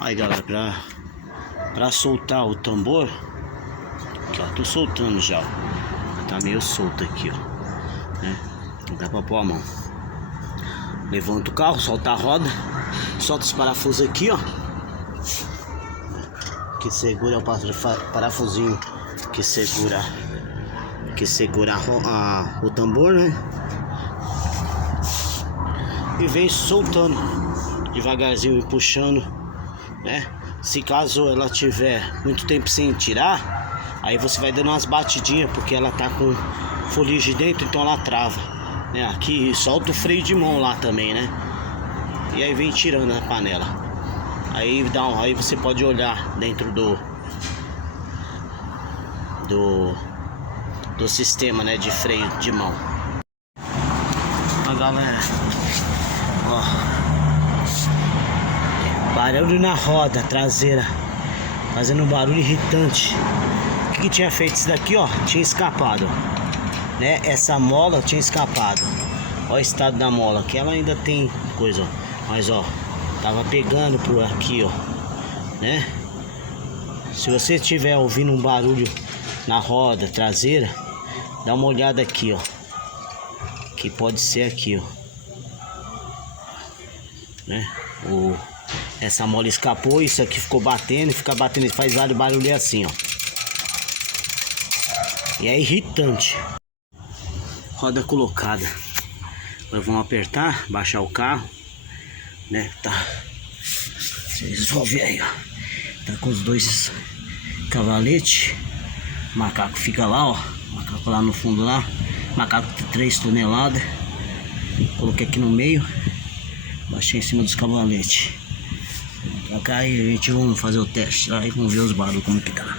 Aí galera, pra soltar o tambor, aqui ó, tô soltando já, ó. Tá meio solto aqui, ó, né? Não dá pra pôr a mão. Levanta o carro, solta a roda, solta os parafusos aqui, ó, que segura o parafusinho que segura o tambor, né? E vem soltando devagarzinho e puxando, né? Se caso ela tiver muito tempo sem tirar, aí você vai dando umas batidinhas, porque ela tá com fuligem dentro, então ela trava, né? Aqui solta o freio de mão lá também, né? E aí vem tirando a panela. Aí você pode olhar dentro do sistema, né, de freio de mão. Ó galera, ó, barulho na roda traseira, fazendo um barulho irritante. O que tinha feito isso daqui, ó? Tinha escapado, né? Essa mola tinha escapado. Ó o estado da mola, que ela ainda tem coisa, ó. Mas ó, tava pegando por aqui, ó, né? Se você estiver ouvindo um barulho na roda traseira, dá uma olhada aqui, ó, que pode ser aqui, ó, né? Essa mola escapou, isso aqui ficou batendo, fica batendo, faz vários barulhos assim, ó. E é irritante. Roda colocada. Agora vamos apertar, baixar o carro, né? Tá. Vocês vão ver aí, ó. Tá com os dois cavaletes. O macaco fica lá, ó. O macaco lá no fundo lá. Macaco de 3 toneladas. Coloquei aqui no meio. Baixei em cima dos cavaletes. Pra cá e a gente vamos fazer o teste lá e vamos ver os barulhos como que tá.